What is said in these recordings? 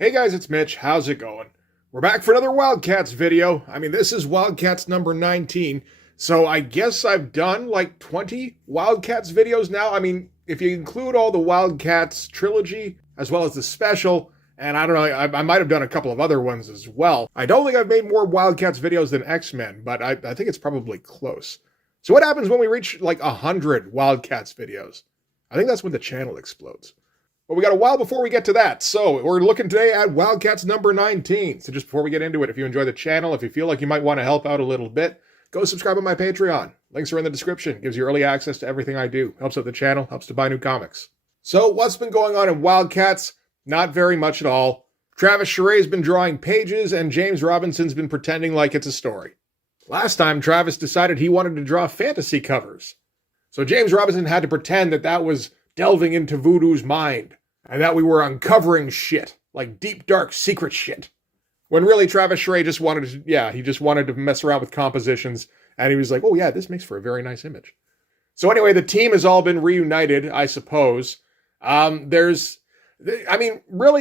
Hey guys, it's Mitch. How's it going? We're back for another Wildcats video. This is Wildcats number 19. So I guess I've done like 20 Wildcats videos now. If you include all the Wildcats trilogy, as well as the special, and I don't know, I might have done a couple of other ones as well. I don't think I've made more Wildcats videos than X-Men, but I think it's probably close. So what happens when we reach like 100 Wildcats videos? I think that's when the channel explodes. But we got a while before we get to that. So we're looking today at Wildcats number 19. So just before we get into it, if you enjoy the channel, if you feel like you might want to help out a little bit, go subscribe on my Patreon. Links are in the description. Gives you early access to everything I do. Helps out the channel, helps to buy new comics. So what's been going on in Wildcats? Not very much at all. Travis Chare's been drawing pages and James Robinson's been pretending like it's a story. Last time, Travis decided he wanted to draw fantasy covers. So James Robinson had to pretend that that was delving into Voodoo's mind, and that we were uncovering shit, like deep, dark, secret shit. When really Travis Chare just wanted to mess around with compositions, and he was like, oh yeah, this makes for a very nice image. So anyway, the team has all been reunited, I suppose. Really,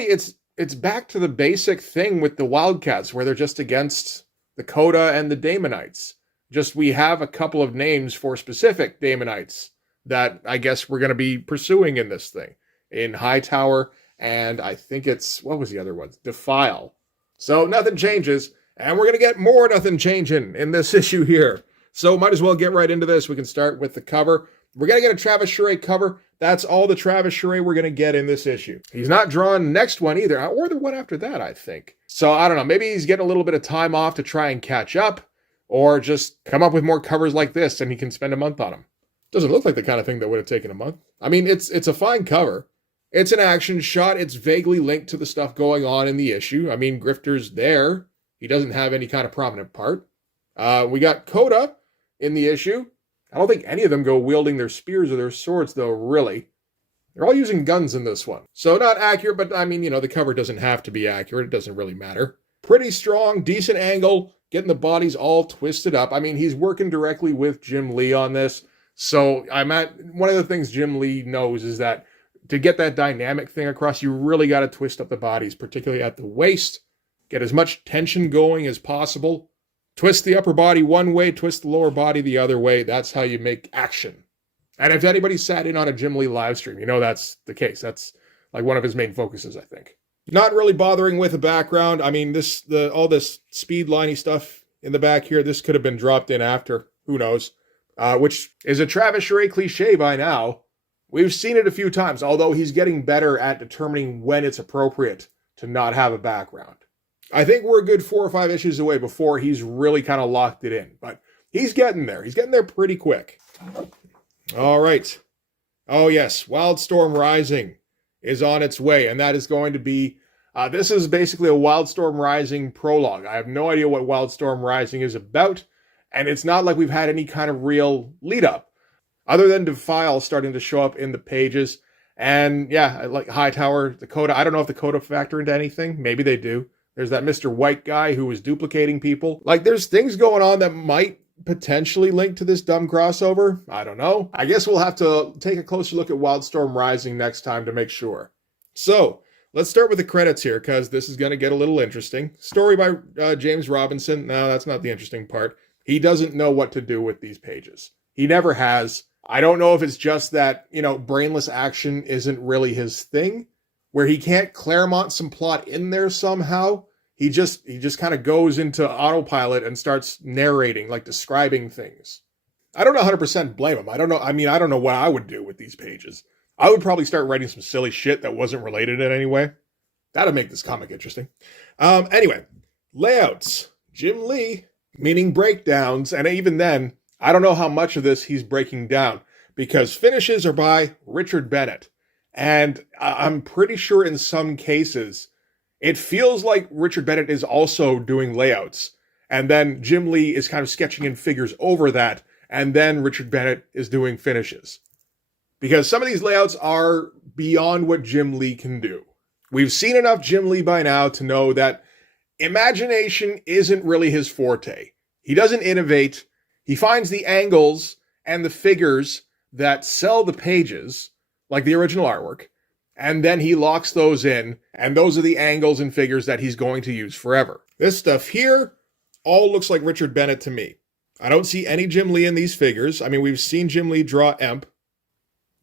it's back to the basic thing with the Wildcats, where they're just against the Coda and the Damonites. Just we have a couple of names for specific Damonites that I guess we're going to be pursuing in this thing. In Hightower, and I think it's, what was the other one? Defile. So nothing changes, and we're going to get more nothing changing in this issue here. So might as well get right into this. We can start with the cover. We're going to get a Travis Chare cover. That's all the Travis Chare we're going to get in this issue. He's not drawing next one either, or the one after that, I think. So I don't know, maybe he's getting a little bit of time off to try and catch up, or just come up with more covers like this, and he can spend a month on them. Doesn't look like the kind of thing that would have taken a month. It's a fine cover. It's an action shot. It's vaguely linked to the stuff going on in the issue. Grifter's there. He doesn't have any kind of prominent part. We got Coda in the issue. I don't think any of them go wielding their spears or their swords, though, really. They're all using guns in this one. So not accurate, but the cover doesn't have to be accurate. It doesn't really matter. Pretty strong, decent angle, getting the bodies all twisted up. He's working directly with Jim Lee on this. So one of the things Jim Lee knows is that to get that dynamic thing across, you really got to twist up the bodies, particularly at the waist. Get as much tension going as possible. Twist the upper body one way, twist the lower body the other way. That's how you make action. And if anybody sat in on a Jim Lee live stream, that's the case. That's like one of his main focuses, I think. Not really bothering with a background. All this speed liney stuff in the back here, this could have been dropped in after. Who knows? Which is a Travis Chare cliche by now. We've seen it a few times, although he's getting better at determining when it's appropriate to not have a background. I think we're a good 4 or 5 issues away before he's really kind of locked it in, but he's getting there. He's getting there pretty quick. All right. Oh yes, Wildstorm Rising is on its way, and that is going to be, this is basically a Wildstorm Rising prologue. I have no idea what Wildstorm Rising is about, and it's not like we've had any kind of real lead up. Other than Defile starting to show up in the pages. And yeah, like Hightower, the Coda. I don't know if the Coda factor into anything. Maybe they do. There's that Mr. White guy who was duplicating people. There's things going on that might potentially link to this dumb crossover. I don't know. I guess we'll have to take a closer look at Wildstorm Rising next time to make sure. So, let's start with the credits here, because this is going to get a little interesting. Story by James Robinson. No, that's not the interesting part. He doesn't know what to do with these pages. He never has. I don't know if it's just that, brainless action isn't really his thing, where he can't Claremont some plot in there somehow. He just kind of goes into autopilot and starts narrating, like describing things. I don't 100% blame him. I don't know what I would do with these pages. I would probably start writing some silly shit that wasn't related in any way. That'd make this comic interesting. Anyway, layouts. Jim Lee, meaning breakdowns, and even then, I don't know how much of this he's breaking down, because finishes are by Richard Bennett. And I'm pretty sure in some cases, it feels like Richard Bennett is also doing layouts. And then Jim Lee is kind of sketching in figures over that. And then Richard Bennett is doing finishes. Because some of these layouts are beyond what Jim Lee can do. We've seen enough Jim Lee by now to know that imagination isn't really his forte. He doesn't innovate. He finds the angles and the figures that sell the pages, like the original artwork, and then he locks those in, and those are the angles and figures that he's going to use forever. This stuff here all looks like Richard Bennett to me. I don't see any Jim Lee in these figures. I mean, we've seen Jim Lee draw Emp.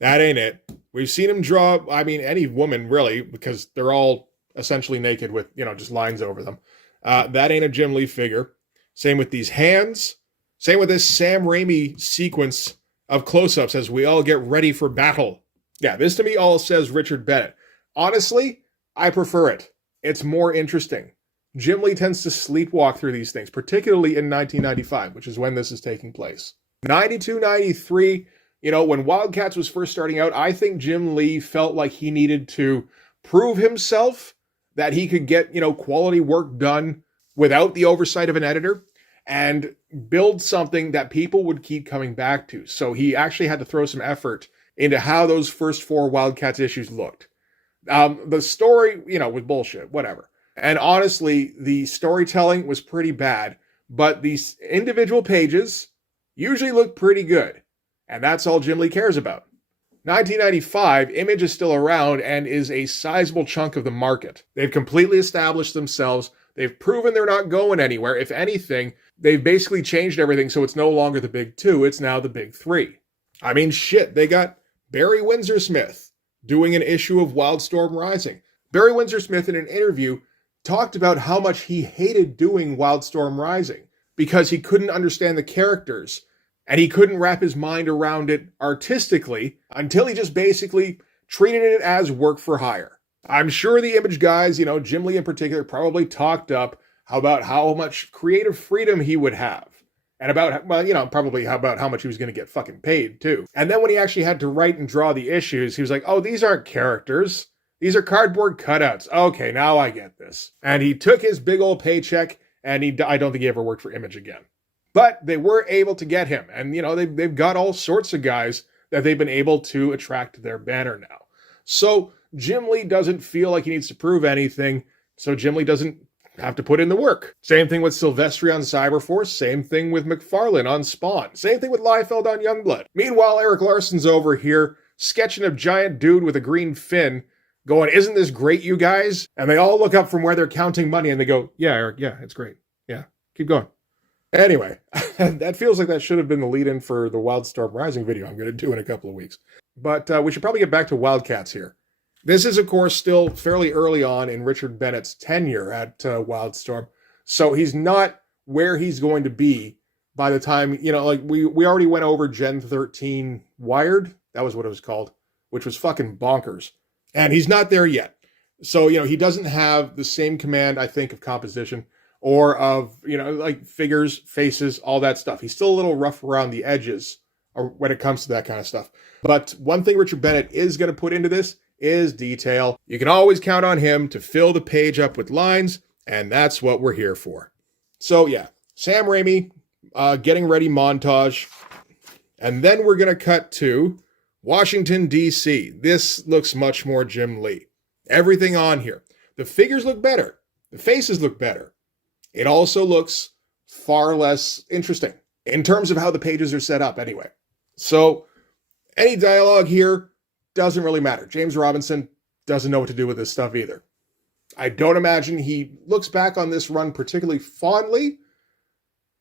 That ain't it. We've seen him draw, I mean, any woman, really, because they're all essentially naked with, just lines over them. That ain't a Jim Lee figure. Same with these hands. Same with this Sam Raimi sequence of close-ups as we all get ready for battle. Yeah, this to me all says Richard Bennett. Honestly, I prefer it. It's more interesting. Jim Lee tends to sleepwalk through these things, particularly in 1995, which is when this is taking place. 92, 93, when WILDCATS was first starting out, I think Jim Lee felt like he needed to prove himself, that he could get, quality work done without the oversight of an editor, and build something that people would keep coming back to. So he actually had to throw some effort into how those first 4 WILDCATS issues looked. The story, was bullshit, whatever. And honestly, the storytelling was pretty bad, but these individual pages usually look pretty good. And that's all Jim Lee cares about. 1995, Image is still around and is a sizable chunk of the market. They've completely established themselves. They've proven they're not going anywhere. If anything, they've basically changed everything so it's no longer the big 2, it's now the big 3. I mean, shit, they got Barry Windsor-Smith doing an issue of Wildstorm Rising. Barry Windsor-Smith in an interview talked about how much he hated doing Wildstorm Rising because he couldn't understand the characters and he couldn't wrap his mind around it artistically until he just basically treated it as work for hire. I'm sure the Image guys, Jim Lee in particular, probably talked up about how much creative freedom he would have. And about, probably about how much he was going to get fucking paid, too. And then when he actually had to write and draw the issues, he was like, oh, these aren't characters. These are cardboard cutouts. Okay, now I get this. And he took his big old paycheck, and I don't think he ever worked for Image again. But they were able to get him. And, they've got all sorts of guys that they've been able to attract to their banner now. So Jim Lee doesn't feel like he needs to prove anything. So Jim Lee doesn't have to put in the work. Same thing with Silvestri on Cyberforce. Same thing with McFarlane on Spawn. Same thing with Liefeld on Youngblood. Meanwhile, Eric Larson's over here sketching a giant dude with a green fin going, isn't this great, you guys? And they all look up from where they're counting money and they go, yeah, Eric, yeah, it's great. Yeah, keep going. Anyway, that feels like that should have been the lead-in for the Wildstorm Rising video I'm going to do in a couple of weeks. But we should probably get back to WILDCATS here. This is, of course, still fairly early on in Richard Bennett's tenure at Wildstorm. So he's not where he's going to be by the time, we already went over Gen 13 Wired. That was what it was called, which was fucking bonkers. And he's not there yet. So, he doesn't have the same command, I think, of composition or of, figures, faces, all that stuff. He's still a little rough around the edges when it comes to that kind of stuff. But one thing Richard Bennett is going to put into this is detail. You can always count on him to fill the page up with lines, and that's what we're here for. So yeah, Sam Raimi, getting ready montage, and then we're going to cut to Washington, D.C. This looks much more Jim Lee. Everything on here. The figures look better. The faces look better. It also looks far less interesting in terms of how the pages are set up anyway. So any dialogue here doesn't really matter. James Robinson doesn't know what to do with this stuff either. I don't imagine he looks back on this run particularly fondly,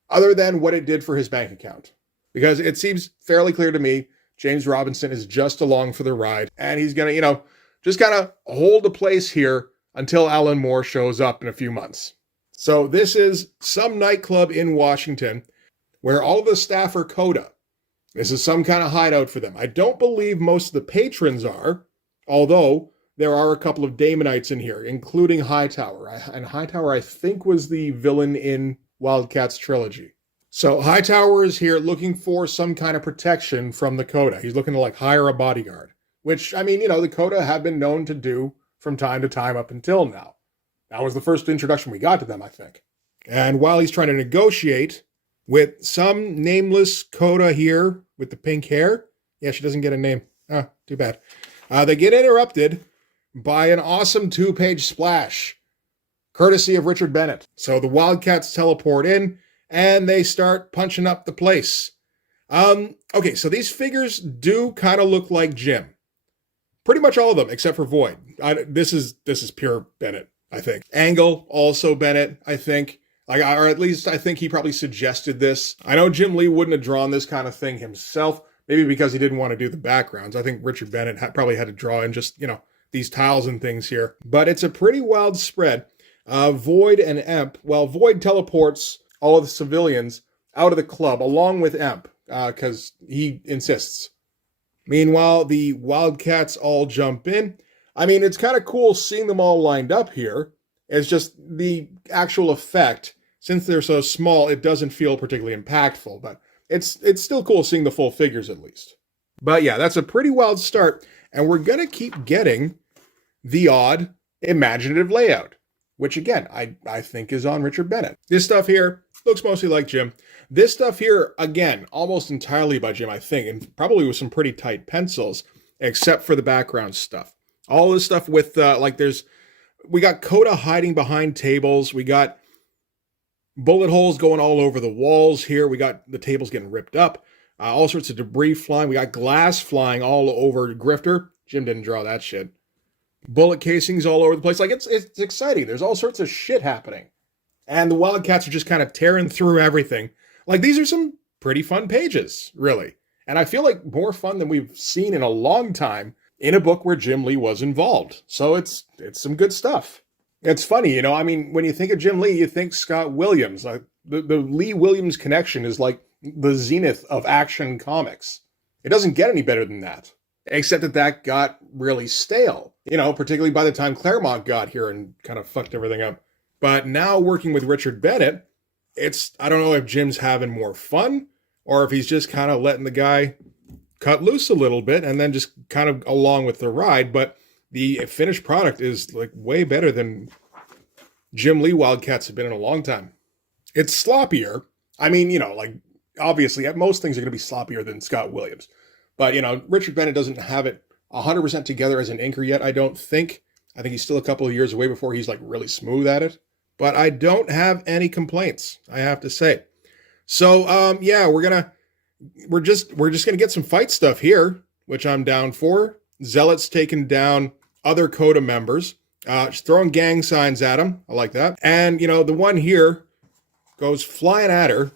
other than what it did for his bank account. Because it seems fairly clear to me James Robinson is just along for the ride, and he's going to, just kind of hold a place here until Alan Moore shows up in a few months. So this is some nightclub in Washington where all of the staff are Coda. This is some kind of hideout for them. I don't believe most of the patrons are, although there are a couple of Damonites in here, including Hightower. And Hightower, I think, was the villain in WILDCATS trilogy. So Hightower is here looking for some kind of protection from the Coda. He's looking to hire a bodyguard, which, the Coda have been known to do from time to time up until now. That was the first introduction we got to them, I think. And while he's trying to negotiate with some nameless Coda here with the pink hair, yeah, she doesn't get a name. Ah, too bad. They get interrupted by an awesome 2-page splash, courtesy of Richard Bennett. So the WILDCATS teleport in, and they start punching up the place. Okay, so these figures do kind of look like Jim. Pretty much all of them, except for Void. This is pure Bennett, I think. Angle, also Bennett, I think. Or at least I think he probably suggested this. I know Jim Lee wouldn't have drawn this kind of thing himself, maybe because he didn't want to do the backgrounds. I think Richard Bennett probably had to draw in just, these tiles and things here. But it's a pretty wild spread. Void and Emp. Well, Void teleports all of the civilians out of the club, along with Emp, because he insists. Meanwhile, the Wildcats all jump in. I mean, it's kind of cool seeing them all lined up here. It's just the actual effect, since they're so small, it doesn't feel particularly impactful, but it's still cool seeing the full figures at least. But yeah, that's a pretty wild start, and we're going to keep getting the odd imaginative layout, which again, I think is on Richard Bennett. This stuff here looks mostly like Jim. This stuff here, again, almost entirely by Jim, I think, and probably with some pretty tight pencils, except for the background stuff. All this stuff with, we got Coda hiding behind tables. We got bullet holes going all over the walls here. We got the tables getting ripped up. All sorts of debris flying. We got glass flying all over Grifter. Jim didn't draw that shit. Bullet casings all over the place. It's exciting. There's all sorts of shit happening. And the Wildcats are just kind of tearing through everything. These are some pretty fun pages, really. And I feel like more fun than we've seen in a long time in a book where Jim Lee was involved. So it's some good stuff. It's funny, when you think of Jim Lee, you think Scott Williams. The Lee-Williams connection is like the zenith of action comics. It doesn't get any better than that. Except that got really stale, particularly by the time Claremont got here and kind of fucked everything up. But now working with Richard Bennett, I don't know if Jim's having more fun or if he's just kind of letting the guy cut loose a little bit and then just kind of along with the ride. But the finished product is way better than Jim Lee Wildcats have been in a long time. It's sloppier. I mean, obviously most things are going to be sloppier than Scott Williams. But, Richard Bennett doesn't have it 100% together as an inker yet, I don't think. I think he's still a couple of years away before he's really smooth at it. But I don't have any complaints, I have to say. So, yeah, we're just gonna get some fight stuff here, which I'm down for. Zealots taking down other Coda members, just throwing gang signs at them. I like that. And the one here goes flying at her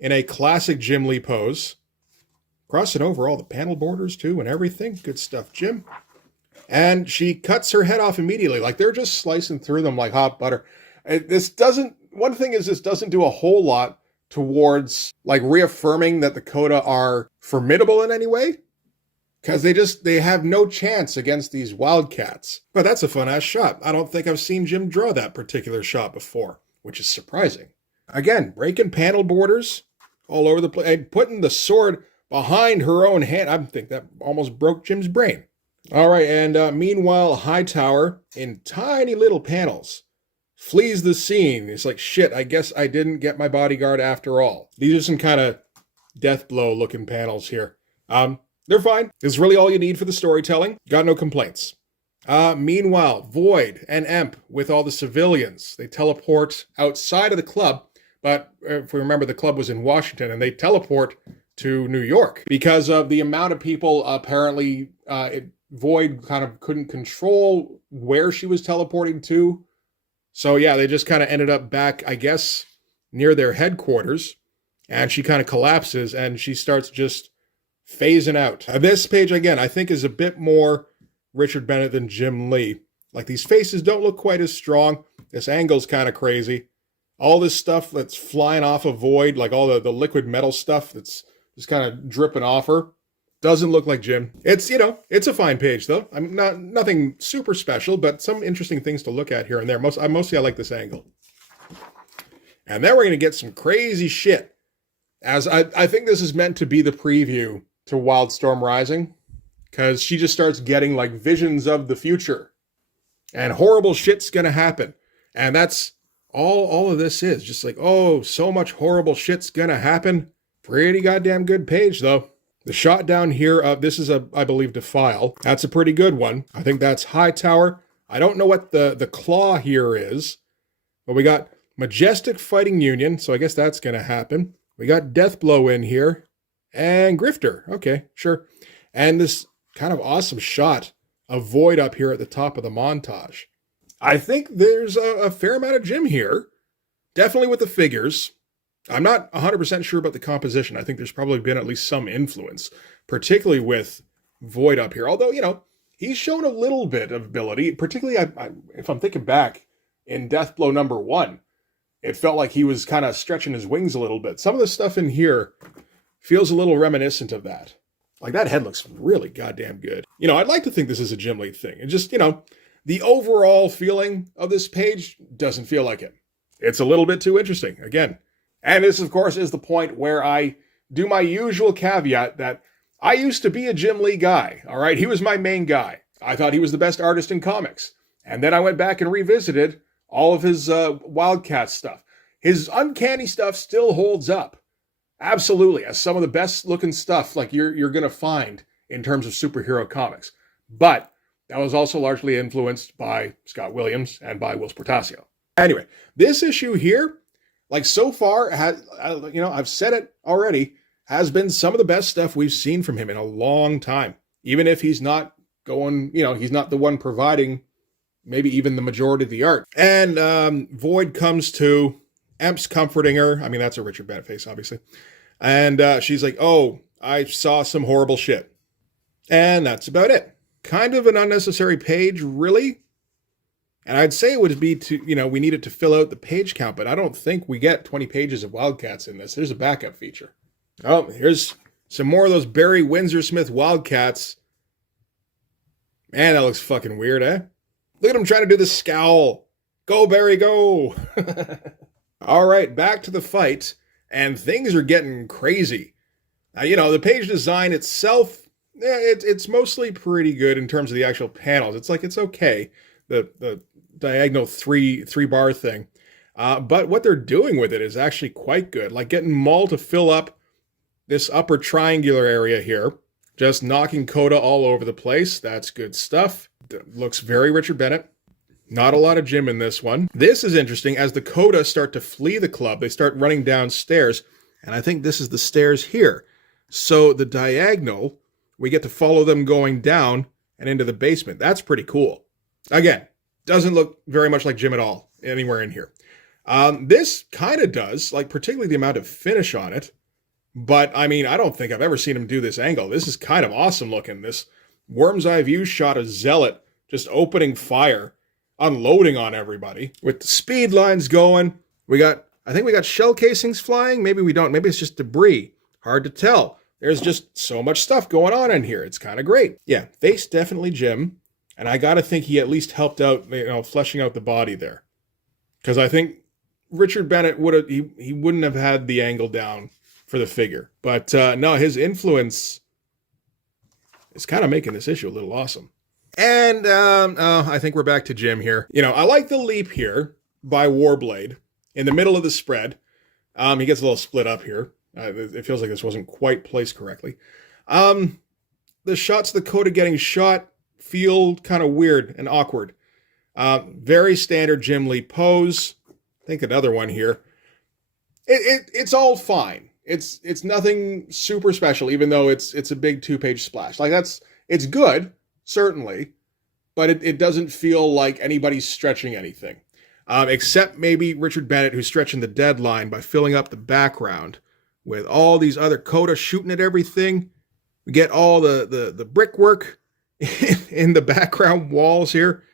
in a classic Jim Lee pose, crossing over all the panel borders too and everything. Good stuff, Jim. And she cuts her head off immediately, they're just slicing through them like hot butter. One thing is this doesn't do a whole lot towards reaffirming that the Coda are formidable in any way, because they have no chance against these Wildcats. But that's a fun ass shot. I don't think I've seen Jim draw that particular shot before, which is surprising. Again, breaking panel borders all over the place and putting the sword behind her own hand. I think that almost broke Jim's brain. All right, and meanwhile, Hightower in tiny little panels flees the scene. It's shit, I guess I didn't get my bodyguard after all. These are some kind of death blow looking panels here. They're fine. This is really all you need for the storytelling. Got no complaints. Meanwhile, Void and Emp with all the civilians. They teleport outside of the club, but if we remember, the club was in Washington, and they teleport to New York because of the amount of people. Apparently, Void kind of couldn't control where she was teleporting to. So yeah, they just kind of ended up back, I guess, near their headquarters, and she kind of collapses and she starts just phasing out. This page, again, I think is a bit more Richard Bennett than Jim Lee. These faces don't look quite as strong. This angle's kind of crazy. All this stuff that's flying off of Void, all the liquid metal stuff that's just kind of dripping off her, doesn't look like Jim. It's a fine page though. Nothing super special, but some interesting things to look at here and there. Mostly I like this angle. And then we're going to get some crazy shit. As I think this is meant to be the preview to Wildstorm Rising, because she just starts getting visions of the future. And horrible shit's going to happen. And that's all of this is. Just so much horrible shit's going to happen. Pretty goddamn good page though. The shot down here, this is I believe, Defile. That's a pretty good one. I think that's Hightower. I don't know what the claw here is, but we got Majestic fighting Union, so I guess that's going to happen. We got Deathblow in here, and Grifter. Okay, sure. And this kind of awesome shot a void up here at the top of the montage. I think there's a fair amount of Jim here, definitely with the figures. I'm not 100% sure about the composition. I think there's probably been at least some influence, particularly with Void up here. Although, he's shown a little bit of ability, particularly if I'm thinking back in Deathblow #1, it felt like he was kind of stretching his wings a little bit. Some of the stuff in here feels a little reminiscent of that. Like, that head looks really goddamn good. I'd like to think this is a Jim Lee thing. It just, the overall feeling of this page doesn't feel like it. It's a little bit too interesting, again. And this, of course, is the point where I do my usual caveat that I used to be a Jim Lee guy, all right? He was my main guy. I thought he was the best artist in comics. And then I went back and revisited all of his WILDCATS stuff. His Uncanny stuff still holds up. Absolutely, as some of the best looking stuff like you're going to find in terms of superhero comics. But that was also largely influenced by Scott Williams and by Whilce Portacio. Anyway, this issue here, like so far, I've said it already, has been some of the best stuff we've seen from him in a long time. Even if he's not going, he's not the one providing maybe even the majority of the art. And Void comes to, Emp's comforting her. I mean, that's a Richard Bennett face, obviously. And she's like, oh, I saw some horrible shit. And that's about it. Kind of an unnecessary page, really. And I'd say it would be we needed to fill out the page count, but I don't think we get 20 pages of WILDCATS in this. There's a backup feature. Oh, here's some more of those Barry Windsor Smith WILDCATS. Man, that looks fucking weird, eh? Look at him trying to do the scowl. Go, Barry, go. All right, back to the fight, and things are getting crazy. Now, the page design itself, it's mostly pretty good in terms of the actual panels. It's okay, the diagonal three bar thing. But what they're doing with it is actually quite good. Like getting Maul to fill up this upper triangular area here, just knocking Coda all over the place. That's good stuff. Looks very Richard Bennett. Not a lot of Jim in this one. This is interesting. As the Coda start to flee the club, they start running downstairs. And I think this is the stairs here. So the diagonal, we get to follow them going down and into the basement. That's pretty cool. Again, doesn't look very much like Jim at all anywhere in here. This kind of does, like particularly the amount of finish on it. But I mean, I don't think I've ever seen him do this angle. This is kind of awesome looking. This worm's eye view shot of Zealot just opening fire, unloading on everybody with the speed lines going. I think we got shell casings flying. Maybe we don't. Maybe it's just debris. Hard to tell. There's just so much stuff going on in here. It's kind of great. Yeah, face definitely Jim. And I got to think he at least helped out, fleshing out the body there. Because I think Richard Bennett he wouldn't have had the angle down for the figure. But no, his influence is kind of making this issue a little awesome. And I think we're back to Jim here. I like the leap here by Warblade in the middle of the spread. He gets a little split up here. It feels like this wasn't quite placed correctly. The shots of the Coda getting shot feel kind of weird and awkward. Very standard Jim Lee pose. I think another one here. It's all fine. It's nothing super special, even though it's a big 2-page splash. Like it's good, certainly, but it doesn't feel like anybody's stretching anything. Except maybe Richard Bennett, who's stretching the deadline by filling up the background with all these other Coda shooting at everything. We get all the brickwork in the background walls here.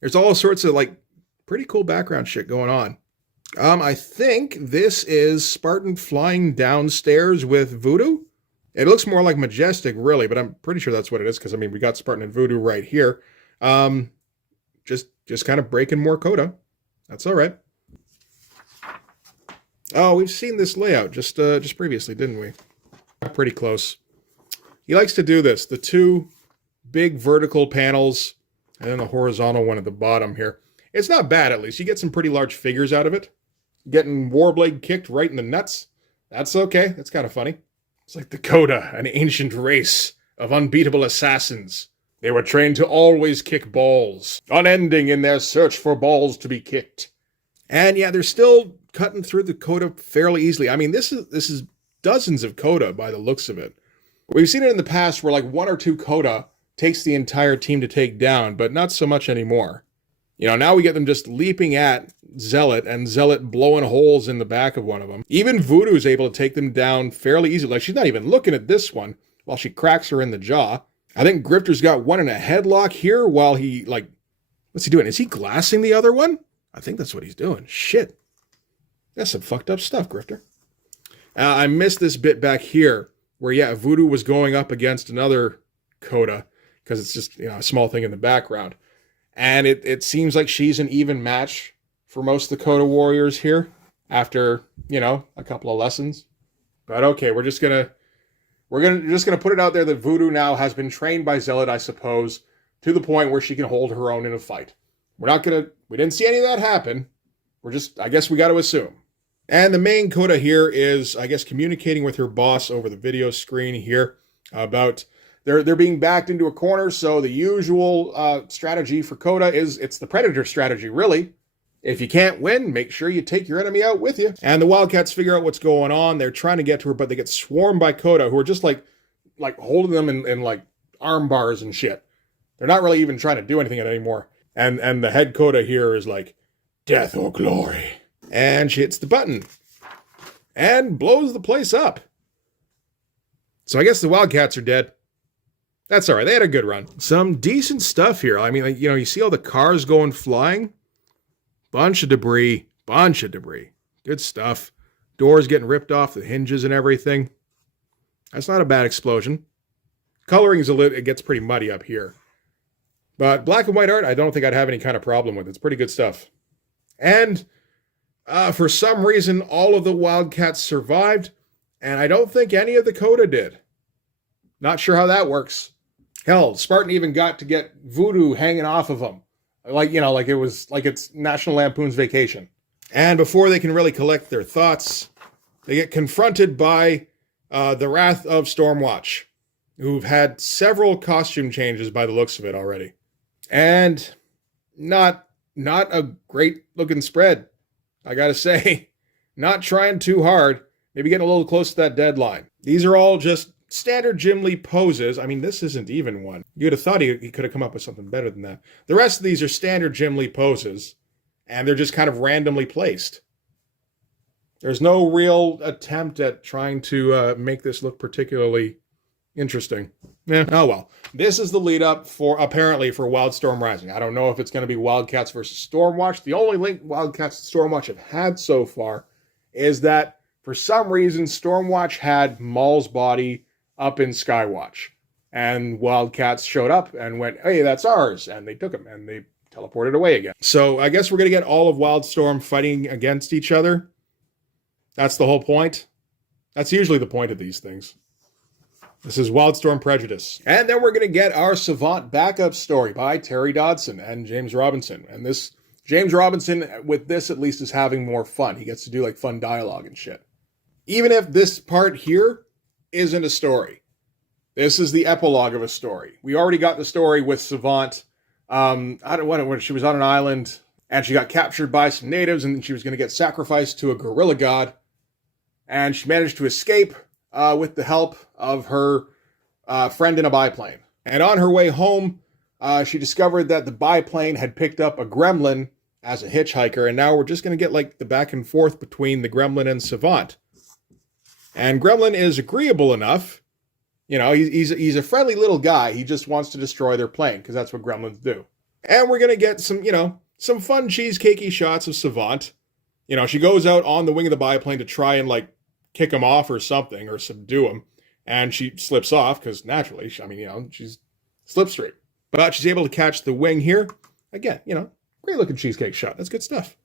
There's all sorts of pretty cool background shit going on. I think this is Spartan flying downstairs with Voodoo. It looks more like Majestic, really, but I'm pretty sure that's what it is, because, we got Spartan and Voodoo right here. Just kind of breaking more Coda. That's all right. Oh, we've seen this layout just previously, didn't we? Pretty close. He likes to do this. The two big vertical panels and then the horizontal one at the bottom here. It's not bad, at least. You get some pretty large figures out of it. Getting Warblade kicked right in the nuts. That's okay. That's kind of funny. It's like the Coda, an ancient race of unbeatable assassins. They were trained to always kick balls, unending in their search for balls to be kicked. And yeah, they're still cutting through the Coda fairly easily. This is dozens of Coda by the looks of it. We've seen it in the past where one or two Coda takes the entire team to take down, but not so much anymore. You know, now we get them just leaping at Zealot, and Zealot blowing holes in the back of one of them. Even Voodoo is able to take them down fairly easily. Like, she's not even looking at this one while she cracks her in the jaw. I think Grifter's got one in a headlock here while he, like, what's he doing? Is he glassing the other one? I think that's what he's doing. Shit. That's some fucked up stuff, Grifter. I missed this bit back here where, yeah, Voodoo was going up against another Coda because it's just, you know, a small thing in the background. And it seems like she's an even match for most of the Coda warriors here after, you know, a couple of lessons. But okay, we're just gonna put it out there that Voodoo now has been trained by Zealot, I suppose, to the point where she can hold her own in a fight. We didn't see any of that happen. I guess we got to assume. And the main Coda here is, I guess, communicating with her boss over the video screen here about they're being backed into a corner. So the usual strategy for Coda is it's the Predator strategy, really. If you can't win, make sure you take your enemy out with you. And the Wildcats figure out what's going on. They're trying to get to her, but they get swarmed by Coda, who are just like holding them in like arm bars and shit. They're not really even trying to do anything anymore. And the head Coda here is like, death or glory. And she hits the button and blows the place up. So I guess the Wildcats are dead. That's all right. They had a good run. Some decent stuff here. I mean, like, you know, you see all the cars going flying. Bunch of debris. Good stuff. Doors getting ripped off the hinges and everything. That's not a bad explosion. Coloring is it gets pretty muddy up here. But black and white art, I don't think I'd have any kind of problem with. It's pretty good stuff. And for some reason, all of the Wildcats survived, and I don't think any of the Coda did. Not sure how that works. Hell, Spartan even got to get Voodoo hanging off of him. Like, you know, like it's National Lampoon's Vacation. And before they can really collect their thoughts, they get confronted by the Wrath of Stormwatch, who've had several costume changes by the looks of it already. And not a great looking spread, I gotta say. Not trying too hard. Maybe getting a little close to that deadline. These are all just standard Jim Lee poses. I mean, this isn't even one. You'd have thought he could have come up with something better than that. The rest of these are standard Jim Lee poses, and they're just kind of randomly placed. There's no real attempt at trying to make this look particularly interesting. Yeah. Oh well. This is the lead up apparently for Wildstorm Rising. I don't know if it's going to be Wildcats versus Stormwatch. The only link Wildcats and Stormwatch have had so far is that for some reason Stormwatch had Maul's body up in Skywatch, and Wildcats showed up and went, "Hey, that's ours," and they took him and they teleported away again. So I guess we're going to get all of Wildstorm fighting against each other. That's the whole point. That's usually the point of these things. This is Wildstorm Prejudice. And then we're going to get our Savant backup story by Terry Dodson and James Robinson. And this, James Robinson, with this at least, is having more fun. He gets to do like fun dialogue and shit. Even if this part here isn't a story. This is the epilogue of a story. We already got the story with Savant. When she was on an island and she got captured by some natives and she was going to get sacrificed to a gorilla god. And she managed to escape with the help of her friend in a biplane. And on her way home, she discovered that the biplane had picked up a gremlin as a hitchhiker. And now we're just going to get like the back and forth between the gremlin and Savant. And Gremlin is agreeable enough. You know, he's a friendly little guy. He just wants to destroy their plane because that's what gremlins do. And we're going to get some, you know, some fun cheesecakey shots of Savant. You know, she goes out on the wing of the biplane to try and like kick him off or something or subdue him. And she slips off because naturally, she's slipstream. But she's able to catch the wing here. Again, you know, great looking cheesecake shot. That's good stuff.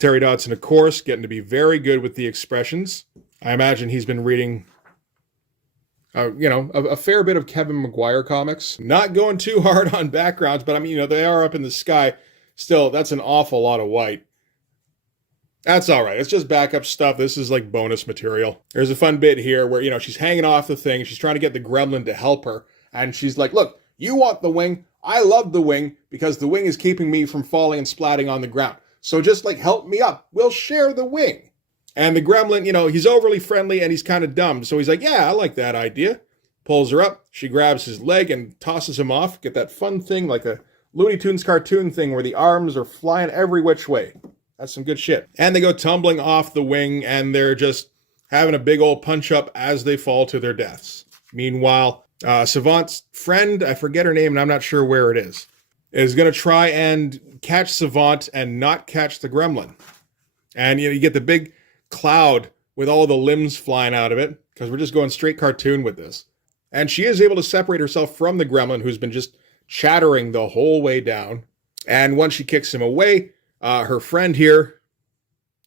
Terry Dodson, of course, getting to be very good with the expressions. I imagine he's been reading, a fair bit of Kevin Maguire comics. Not going too hard on backgrounds, but I mean, you know, they are up in the sky. Still, that's an awful lot of white. That's all right. It's just backup stuff. This is like bonus material. There's a fun bit here where, you know, she's hanging off the thing. She's trying to get the gremlin to help her. And she's like, look, you want the wing. I love the wing because the wing is keeping me from falling and splatting on the ground. So just like help me up. We'll share the wing. And the gremlin, you know, he's overly friendly and he's kind of dumb. So he's like, yeah, I like that idea. pulls her up. She grabs his leg and tosses him off. Get that fun thing like a Looney Tunes cartoon thing where the arms are flying every which way. That's some good shit. And they go tumbling off the wing, and they're just having a big old punch-up as they fall to their deaths. Meanwhile, Savant's friend, I forget her name, and I'm not sure where it is going to try and catch Savant and not catch the gremlin. And you get the big cloud with all the limbs flying out of it, because we're just going straight cartoon with this. And she is able to separate herself from the gremlin, who's been just chattering the whole way down. And once she kicks him away, her friend here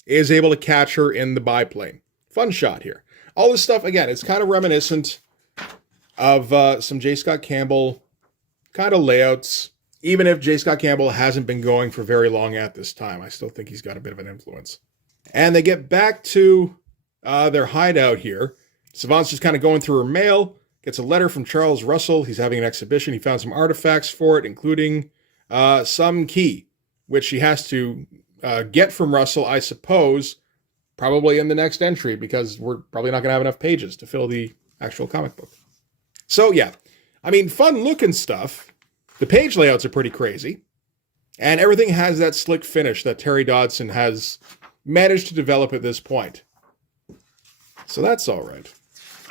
is able to catch her in the biplane. Fun shot here. All this stuff, again, it's kind of reminiscent of some J. Scott Campbell kind of layouts. Even if J. Scott Campbell hasn't been going for very long at this time, I still think he's got a bit of an influence. And they get back to their hideout here. Savant's just kind of going through her mail, gets a letter from Charles Russell. He's having an exhibition. He found some artifacts for it, including some key, which she has to get from Russell, I suppose, probably in the next entry, because we're probably not going to have enough pages to fill the actual comic book. So, yeah, I mean, fun-looking stuff. The page layouts are pretty crazy, and everything has that slick finish that Terry Dodson has managed to develop at this point. So that's all right.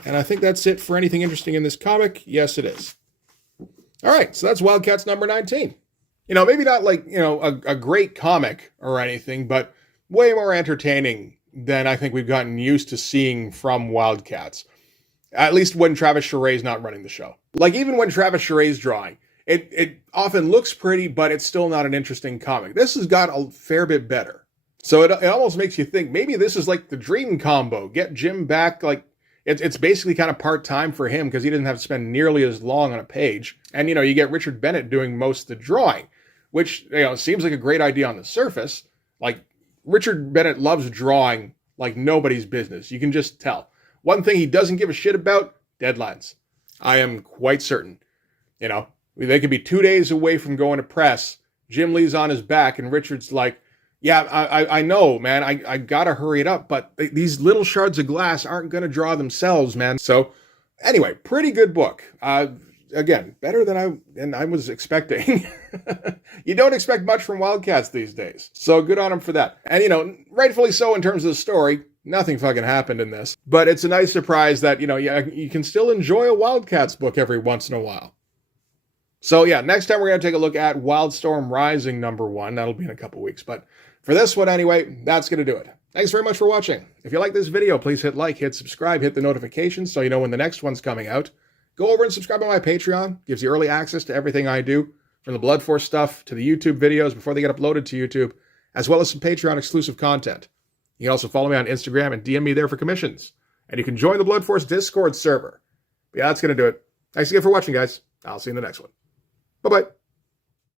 And I think that's it for anything interesting in this comic. Yes, it is. All right, so that's Wildcats number 19. Maybe not like, a great comic or anything, but way more entertaining than I think we've gotten used to seeing from Wildcats. At least when Travis Chare's not running the show. Like, even when Travis Chare's drawing, it often looks pretty, but it's still not an interesting comic. This has got a fair bit better. So it almost makes you think, maybe this is like the dream combo. Get Jim back, like, it's basically kind of part-time for him, because he doesn't have to spend nearly as long on a page. And, you get Richard Bennett doing most of the drawing, which, seems like a great idea on the surface. Like, Richard Bennett loves drawing like nobody's business. You can just tell. One thing he doesn't give a shit about, deadlines. I am quite certain. They could be 2 days away from going to press. Jim Lee's on his back, and Richard's like, yeah, I know, man. I gotta hurry it up, but these little shards of glass aren't going to draw themselves, man. So, anyway, pretty good book. Again, better than I was expecting. You don't expect much from Wildcats these days. So good on them for that. And, rightfully so in terms of the story. Nothing fucking happened in this. But it's a nice surprise that, you can still enjoy a Wildcats book every once in a while. So yeah, next time we're going to take a look at Wildstorm Rising #1. That'll be in a couple weeks. But for this one anyway, that's going to do it. Thanks very much for watching. If you like this video, please hit like, hit subscribe, hit the notifications so you know when the next one's coming out. Go over and subscribe on my Patreon. Gives you early access to everything I do, from the Blood Force stuff to the YouTube videos before they get uploaded to YouTube, as well as some Patreon exclusive content. You can also follow me on Instagram and DM me there for commissions. And you can join the Blood Force Discord server. But yeah, that's going to do it. Thanks again for watching, guys. I'll see you in the next one. Bye-bye.